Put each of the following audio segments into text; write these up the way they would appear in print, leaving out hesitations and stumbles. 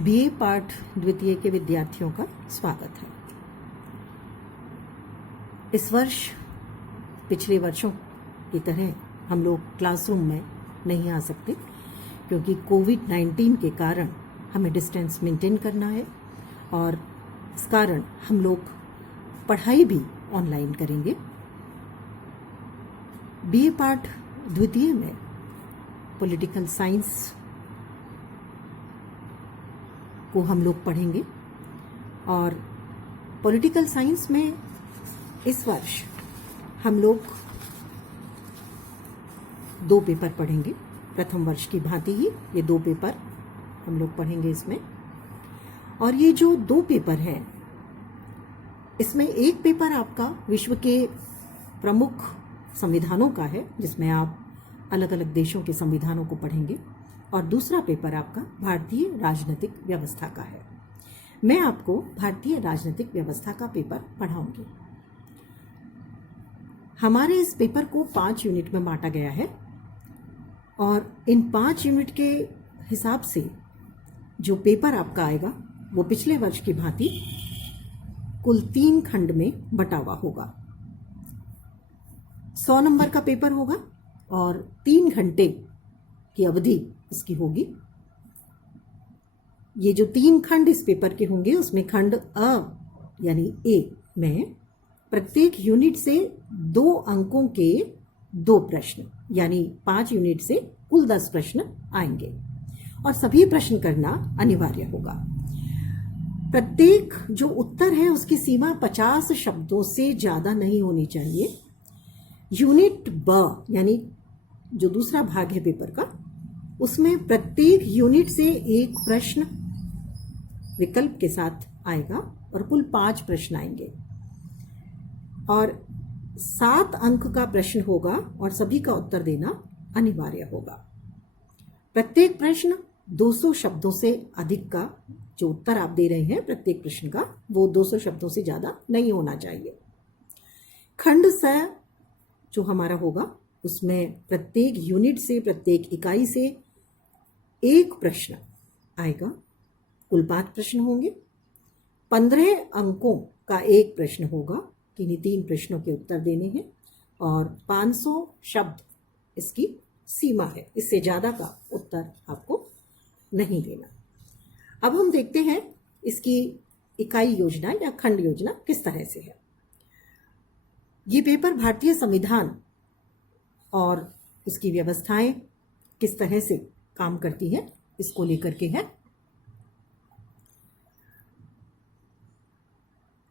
BA पाठ द्वितीय के विद्यार्थियों का स्वागत है। इस वर्ष पिछले वर्षों की तरह हम लोग क्लासरूम में नहीं आ सकते क्योंकि कोविड-19 के कारण हमें डिस्टेंस मेंटेन करना है और इस कारण हम लोग पढ़ाई भी ऑनलाइन करेंगे। बीए पाठ द्वितीय में पॉलिटिकल साइंस को हम लोग पढ़ेंगे और पॉलिटिकल साइंस में इस वर्ष हम लोग 2 पेपर पढ़ेंगे। प्रथम वर्ष की भांति ही ये 2 पेपर हम लोग पढ़ेंगे इसमें। और ये जो 2 पेपर हैं इसमें एक पेपर आपका विश्व के प्रमुख संविधानों का है जिसमें आप अलग अलग देशों के संविधानों को पढ़ेंगे और दूसरा पेपर आपका भारतीय राजनीतिक व्यवस्था का है। मैं आपको भारतीय राजनीतिक व्यवस्था का पेपर पढ़ाऊंगी। हमारे इस पेपर को 5 यूनिट में बांटा गया है और इन 5 यूनिट के हिसाब से जो पेपर आपका आएगा वो पिछले वर्ष की भांति कुल 3 खंड में बटा हुआ होगा। 100 नंबर का पेपर होगा और 3 घंटे की अवधि इसकी होगी। ये जो 3 खंड इस पेपर के होंगे उसमें खंड अ यानी ए में प्रत्येक यूनिट से 2 अंकों के 2 प्रश्न यानी 5 यूनिट से कुल 10 प्रश्न आएंगे और सभी प्रश्न करना अनिवार्य होगा। प्रत्येक जो उत्तर है उसकी सीमा 50 शब्दों से ज्यादा नहीं होनी चाहिए। यूनिट ब यानी जो दूसरा भाग है पेपर का उसमें प्रत्येक यूनिट से 1 प्रश्न विकल्प के साथ आएगा और कुल 5 प्रश्न आएंगे और 7 अंक का प्रश्न होगा और सभी का उत्तर देना अनिवार्य होगा। प्रत्येक प्रश्न 200 शब्दों से अधिक का जो उत्तर आप दे रहे हैं प्रत्येक प्रश्न का वो 200 शब्दों से ज्यादा नहीं होना चाहिए। खंड स जो हमारा होगा उसमें प्रत्येक यूनिट से प्रत्येक इकाई से 1 प्रश्न आएगा। कुल 5 प्रश्न होंगे। 15 अंकों का 1 प्रश्न होगा। किन्हीं 3 प्रश्नों के उत्तर देने हैं और 500 शब्द इसकी सीमा है। इससे ज्यादा का उत्तर आपको नहीं देना। अब हम देखते हैं इसकी इकाई योजना या खंड योजना किस तरह से है। ये पेपर भारतीय संविधान और इसकी व्यवस्थाएं किस तरह से काम करती है इसको लेकर के है।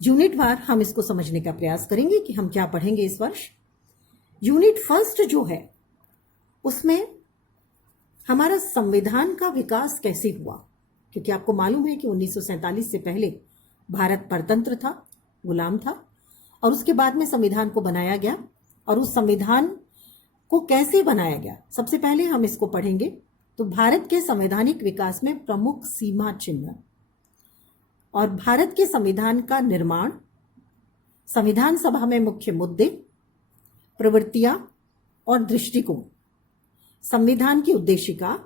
यूनिट वार हम इसको समझने का प्रयास करेंगे कि हम क्या पढ़ेंगे इस वर्ष। यूनिट फर्स्ट जो है उसमें हमारा संविधान का विकास कैसे हुआ, क्योंकि आपको मालूम है कि 1947 से पहले भारत परतंत्र था, गुलाम था और उसके बाद में संविधान को बनाया गया और उस संविधान को कैसे बनाया गया सबसे पहले हम इसको पढ़ेंगे। तो भारत के संवैधानिक विकास में प्रमुख सीमा चिन्ह और भारत के संविधान का निर्माण, संविधान सभा में मुख्य मुद्दे, प्रवृत्तियां और दृष्टिकोण, संविधान की उद्देशिका,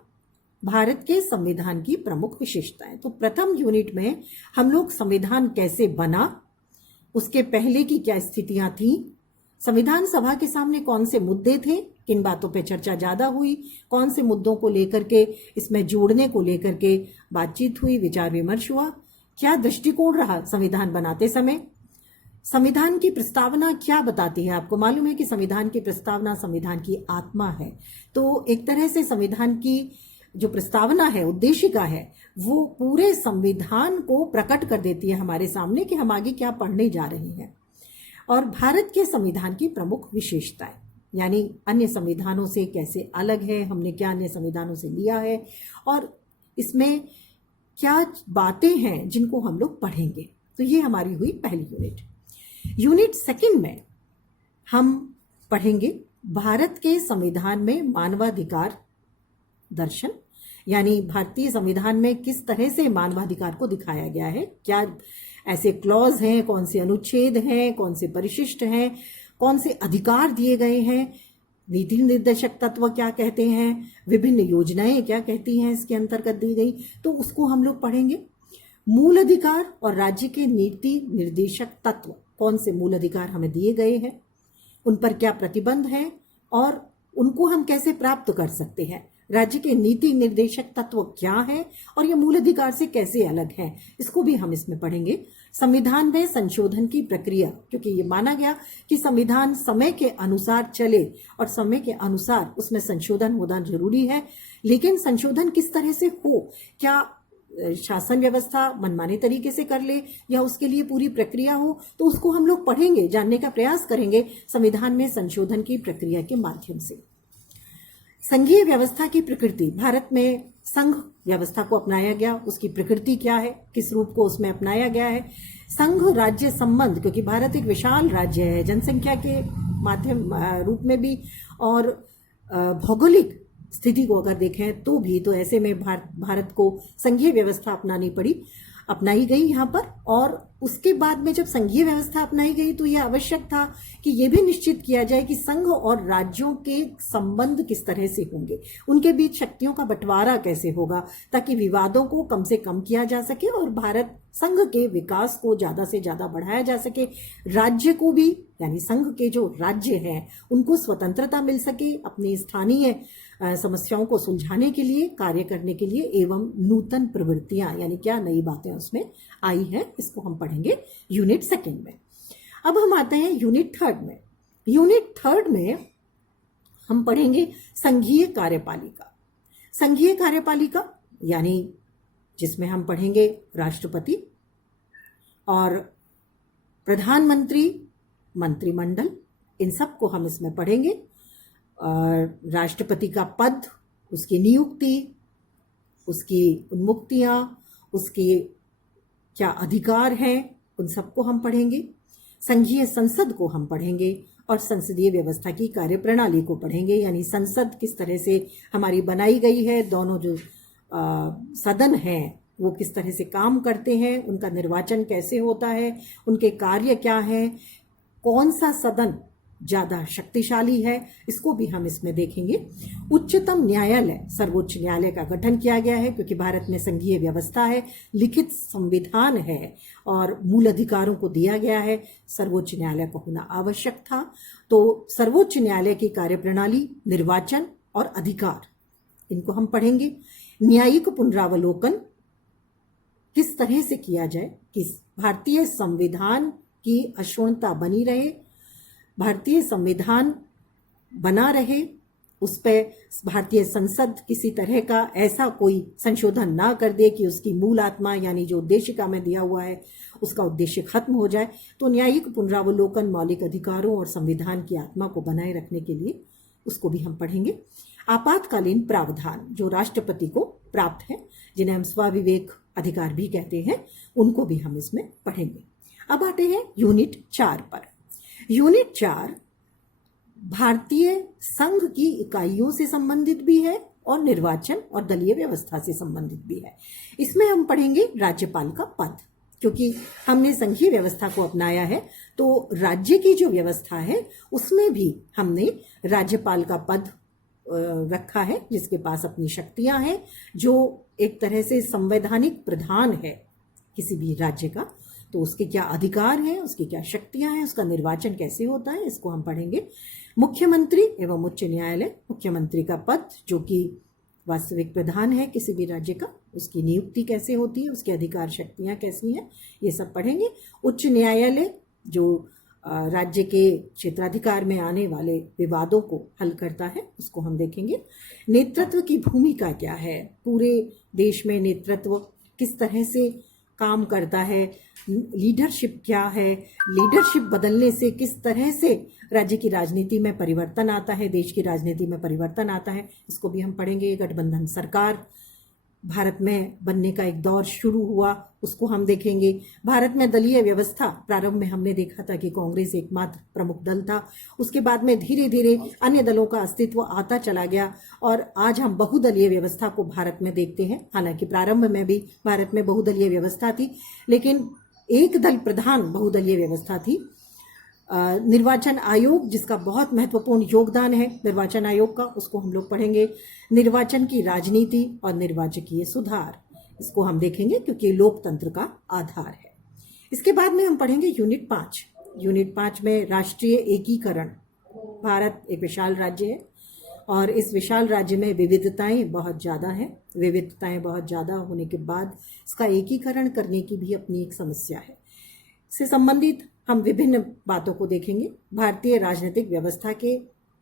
भारत के संविधान की प्रमुख विशेषताएं। तो प्रथम यूनिट में हम लोग संविधान कैसे बना, उसके पहले की क्या स्थितियां थी, संविधान सभा के सामने कौन से मुद्दे थे, किन बातों पे चर्चा ज्यादा हुई, कौन से मुद्दों को लेकर के इसमें जोड़ने को लेकर के बातचीत हुई, विचार विमर्श हुआ, क्या दृष्टिकोण रहा संविधान बनाते समय, संविधान की प्रस्तावना क्या बताती है। आपको मालूम है कि संविधान की प्रस्तावना संविधान की आत्मा है। तो एक तरह से संविधान की जो प्रस्तावना है, उद्देशिका है, वो पूरे संविधान को प्रकट कर देती है हमारे सामने कि हम आगे क्या पढ़ने जा रहे हैं। और भारत के संविधान की प्रमुख विशेषताएं यानी अन्य संविधानों से कैसे अलग है, हमने क्या अन्य संविधानों से लिया है और इसमें क्या बातें हैं जिनको हम लोग पढ़ेंगे। तो ये हमारी हुई पहली यूनिट। यूनिट सेकंड में हम पढ़ेंगे भारत के संविधान में मानवाधिकार दर्शन, यानी भारतीय संविधान में किस तरह से मानवाधिकार को दिखाया गया है, क्या ऐसे क्लॉज हैं, कौन से अनुच्छेद हैं, कौन से परिशिष्ट हैं, कौन से अधिकार दिए गए हैं नीति निर्देशक तत्व क्या कहते हैं, विभिन्न योजनाएं क्या कहती हैं इसके अंतर्गत दी गई, तो उसको हम लोग पढ़ेंगे। मूल अधिकार और राज्य के नीति निर्देशक तत्व, कौन से मूल अधिकार हमें दिए गए हैं, उन पर क्या प्रतिबंध है और उनको हम कैसे प्राप्त कर सकते हैं, राज्य के नीति निर्देशक तत्व क्या है और ये मूल अधिकार से कैसे अलग हैं, इसको भी हम इसमें पढ़ेंगे। संविधान में संशोधन की प्रक्रिया, क्योंकि ये माना गया कि संविधान समय के अनुसार चले और समय के अनुसार उसमें संशोधन होना जरूरी है, लेकिन संशोधन किस तरह से हो, क्या शासन व्यवस्था मनमाने तरीके से कर ले या उसके लिए पूरी प्रक्रिया हो, तो उसको हम लोग पढ़ेंगे, जानने का प्रयास करेंगे संविधान में संशोधन की प्रक्रिया के माध्यम से। संघीय व्यवस्था की प्रकृति, भारत में संघ व्यवस्था को अपनाया गया, उसकी प्रकृति क्या है, किस रूप को उसमें अपनाया गया है। संघ राज्य संबंध, क्योंकि भारत एक विशाल राज्य है, जनसंख्या के माध्यम रूप में भी और भौगोलिक स्थिति को अगर देखें तो भी, तो ऐसे में भारत को संघीय व्यवस्था अपनाई गई यहाँ पर। और उसके बाद में जब संघीय व्यवस्था अपनाई गई तो यह आवश्यक था कि यह भी निश्चित किया जाए कि संघ और राज्यों के संबंध किस तरह से होंगे, उनके बीच शक्तियों का बंटवारा कैसे होगा, ताकि विवादों को कम से कम किया जा सके और भारत संघ के विकास को ज्यादा से ज्यादा बढ़ाया जा सके, राज्य को भी, यानी संघ के जो राज्य हैं उनको स्वतंत्रता मिल सके अपनी स्थानीय समस्याओं को सुलझाने के लिए, कार्य करने के लिए, एवं नूतन प्रवृत्तियां, यानी क्या नई बातें उसमें आई हैं, इसको हम पढ़ेंगे यूनिट 2 में। अब हम आते हैं यूनिट 3 में। यूनिट 3 में हम पढ़ेंगे संघीय कार्यपालिका। संघीय कार्यपालिका यानी जिसमें हम पढ़ेंगे राष्ट्रपति और प्रधानमंत्री, मंत्रिमंडल, इन सब को हम इसमें पढ़ेंगे। राष्ट्रपति का पद, उसकी नियुक्ति, उसकी उन्मुक्तियां, उसके क्या अधिकार हैं, उन सबको हम पढ़ेंगे। संघीय संसद को हम पढ़ेंगे और संसदीय व्यवस्था की कार्यप्रणाली को पढ़ेंगे, यानी संसद किस तरह से हमारी बनाई गई है, दोनों जो सदन हैं वो किस तरह से काम करते हैं, उनका निर्वाचन कैसे होता है, उनके कार्य क्या है, कौन सा सदन ज्यादा शक्तिशाली है, इसको भी हम इसमें देखेंगे। उच्चतम न्यायालय, सर्वोच्च न्यायालय का गठन किया गया है क्योंकि भारत में संघीय व्यवस्था है, लिखित संविधान है और मूल अधिकारों को दिया गया है, सर्वोच्च न्यायालय को होना आवश्यक था। तो सर्वोच्च न्यायालय की कार्यप्रणाली, निर्वाचन और अधिकार, इनको हम पढ़ेंगे। न्यायिक पुनरावलोकन किस तरह से किया जाए कि भारतीय संविधान की अक्षुण्णता बनी रहे, भारतीय संविधान बना रहे, उस पर भारतीय संसद किसी तरह का ऐसा कोई संशोधन ना कर दे कि उसकी मूल आत्मा, यानी जो उद्देशिका में दिया हुआ है, उसका उद्देश्य खत्म हो जाए। तो न्यायिक पुनरावलोकन मौलिक अधिकारों और संविधान की आत्मा को बनाए रखने के लिए, उसको भी हम पढ़ेंगे। आपातकालीन प्रावधान जो राष्ट्रपति को प्राप्त है, जिन्हें हम स्वाविवेक अधिकार भी कहते हैं, उनको भी हम इसमें पढ़ेंगे। अब आते हैं यूनिट 4 पर। यूनिट 4 भारतीय संघ की इकाइयों से संबंधित भी है और निर्वाचन और दलीय व्यवस्था से संबंधित भी है। इसमें हम पढ़ेंगे राज्यपाल का पद, क्योंकि हमने संघीय व्यवस्था को अपनाया है तो राज्य की जो व्यवस्था है उसमें भी हमने राज्यपाल का पद रखा है, जिसके पास अपनी शक्तियां हैं, जो एक तरह से संवैधानिक प्रधान है किसी भी राज्य का। तो उसके क्या अधिकार हैं, उसकी क्या शक्तियां हैं, उसका निर्वाचन कैसे होता है, इसको हम पढ़ेंगे। मुख्यमंत्री एवं उच्च न्यायालय, मुख्यमंत्री का पद जो कि वास्तविक प्रधान है किसी भी राज्य का, उसकी नियुक्ति कैसे होती है, उसके अधिकार शक्तियां कैसी हैं, ये सब पढ़ेंगे। उच्च न्यायालय जो राज्य के क्षेत्राधिकार में आने वाले विवादों को हल करता है, उसको हम देखेंगे। नेतृत्व की भूमिका क्या है, पूरे देश में नेतृत्व किस तरह से काम करता है, लीडरशिप क्या है, लीडरशिप बदलने से किस तरह से राज्य की राजनीति में परिवर्तन आता है, देश की राजनीति में परिवर्तन आता है, इसको भी हम पढ़ेंगे। गठबंधन सरकार भारत में बनने का एक दौर शुरू हुआ, उसको हम देखेंगे। भारत में दलीय व्यवस्था, प्रारंभ में हमने देखा था कि कांग्रेस एकमात्र प्रमुख दल था, उसके बाद में धीरे धीरे अन्य दलों का अस्तित्व आता चला गया और आज हम बहुदलीय व्यवस्था को भारत में देखते हैं। हालांकि प्रारंभ में भी भारत में बहुदलीय व्यवस्था थी, लेकिन एक दल प्रधान बहुदलीय व्यवस्था थी। निर्वाचन आयोग जिसका बहुत महत्वपूर्ण योगदान है निर्वाचन आयोग का, उसको हम लोग पढ़ेंगे। निर्वाचन की राजनीति और निर्वाचकीय सुधार, इसको हम देखेंगे क्योंकि लोकतंत्र का आधार है। इसके बाद में हम पढ़ेंगे यूनिट 5। यूनिट 5 में राष्ट्रीय एकीकरण। भारत एक विशाल राज्य है और इस विशाल राज्य में विविधताएं बहुत ज़्यादा हैं। विविधताएं बहुत ज़्यादा होने के बाद इसका एकीकरण करने की भी अपनी एक समस्या है। इससे संबंधित हम विभिन्न बातों को देखेंगे। भारतीय राजनीतिक व्यवस्था के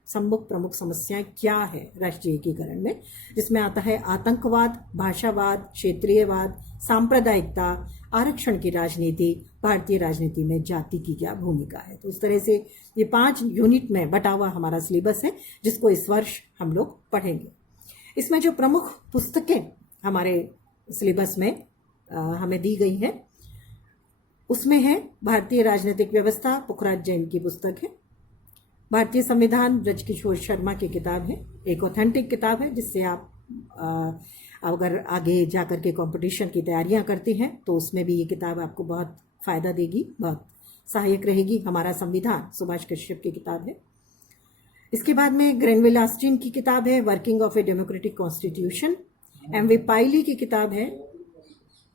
प्रमुख समस्याएं क्या है राष्ट्रीय एकीकरण में, जिसमें आता है आतंकवाद, भाषावाद, क्षेत्रीयवाद, सांप्रदायिकता, आरक्षण की राजनीति, भारतीय राजनीति में जाति की क्या भूमिका है। तो उस तरह से ये 5 यूनिट में बटा हुआ हमारा सिलेबस है जिसको इस वर्ष हम लोग पढ़ेंगे। इसमें जो प्रमुख पुस्तकें हमारे सिलेबस में हमें दी गई हैं उसमें है भारतीय राजनीतिक व्यवस्था, पुखराज जैन की पुस्तक है। भारतीय संविधान ब्रजकिशोर शर्मा की किताब है, एक ऑथेंटिक किताब है जिससे आप अगर आगे जाकर के कंपटीशन की तैयारियां करते हैं तो उसमें भी ये किताब आपको बहुत फ़ायदा देगी, बहुत सहायक रहेगी। हमारा संविधान सुभाष कश्यप की किताब है। इसके बाद में ग्रेनविल ऑस्टिन की किताब है working of a democratic constitution. M V. Pylee की किताब है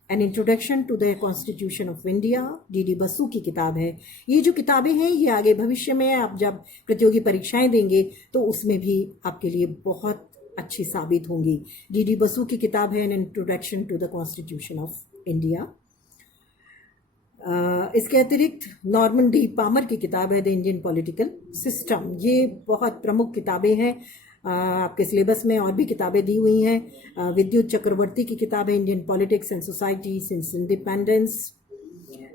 an introduction to the constitution of India. D D. Basu की किताब है। ये जो किताबें हैं ये आगे भविष्य में आप जब प्रतियोगी परीक्षाएं देंगे तो उसमें भी आपके लिए बहुत अच्छी साबित होंगी। डी.डी. बसु की किताब है an introduction to the constitution of India. इसके अतिरिक्त नॉर्मन डी पामर की किताब है द इंडियन पॉलिटिकल सिस्टम। ये बहुत प्रमुख किताबें हैं। आपके सिलेबस में और भी किताबें दी हुई हैं। विद्युत चक्रवर्ती की किताब है Indian politics and society since independence.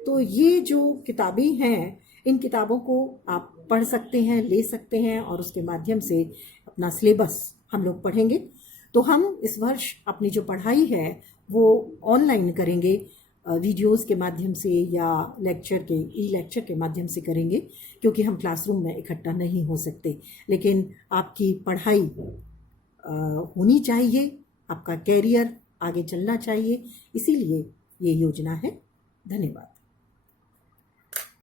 तो ये जो किताबें हैं इन किताबों को आप पढ़ सकते हैं, ले सकते हैं और उसके माध्यम से अपना सिलेबस हम लोग पढ़ेंगे। तो हम इस वर्ष अपनी जो पढ़ाई है वो ऑनलाइन करेंगे, वीडियोस के माध्यम से या ई लेक्चर के माध्यम से करेंगे क्योंकि हम क्लासरूम में इकट्ठा नहीं हो सकते। लेकिन आपकी पढ़ाई होनी चाहिए, आपका कैरियर आगे चलना चाहिए, इसीलिए ये योजना है। धन्यवाद।